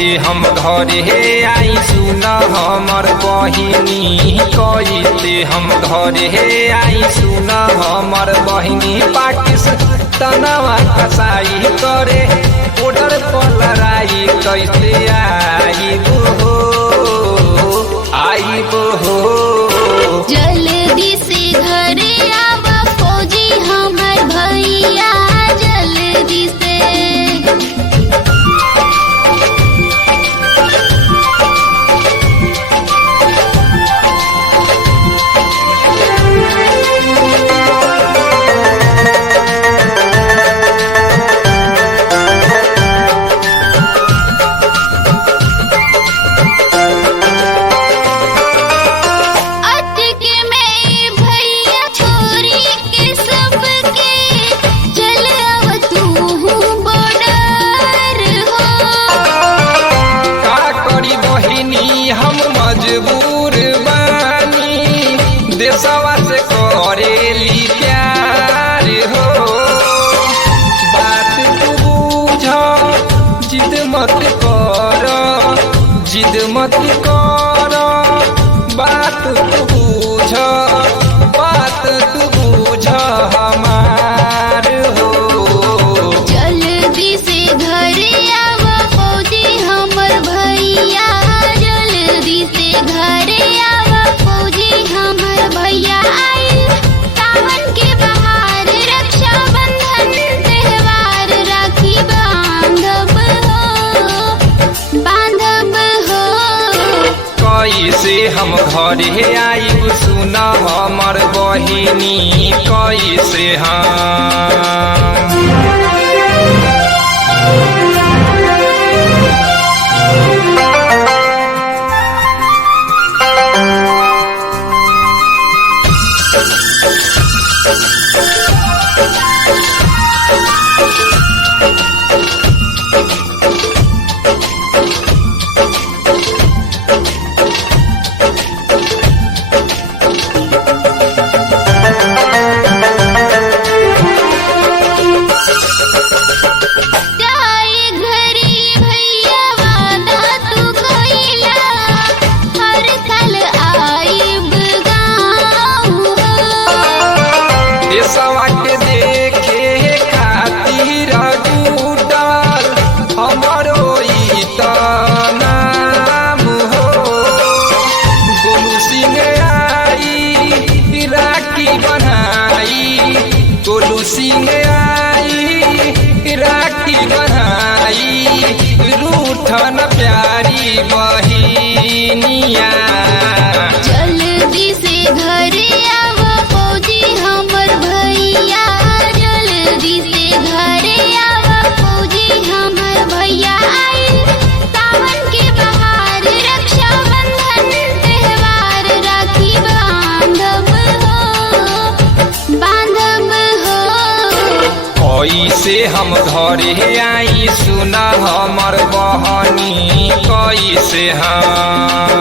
कैसे हम घरे आई सुन हमर बहिनी, कैसे हम घरे आई सुन हमर बहिनी। पाकिस्तानवा कसाई करे बॉर्डर पर लड़ाई कैसे आईबो हो। जल्दी से घरे आवा फौजी हमर भैया, जल्दी से। हम मजबूर बानी देशवा से करेली प्यार हो। बात तू बुझ, जिद मत कर, जिद मत कर। बात तू बुझ, बात तू बुझ हमार हो। जल्दी से घरे आवा फौजी हमर भैया, घरे आवा फौजी हमर भैया। आई सावन के बहार, रक्षा बंधन त्योहार, राखी बांधब हो। कैसे हम घरे आई सुन हमर बहिनी, कैसे हम राखी बनाई रूठन प्यारी बहिनिया। जल्दी से घरे आवा फौजी हमर भैया, जल्दी से घरे आवा फौजी हमर भैया। आई सावन के बहार, रक्षा बंधन त्योहार, राखी बांधब हो। कैसे हम घरे आई सुन हमर बहनी, कैसे हम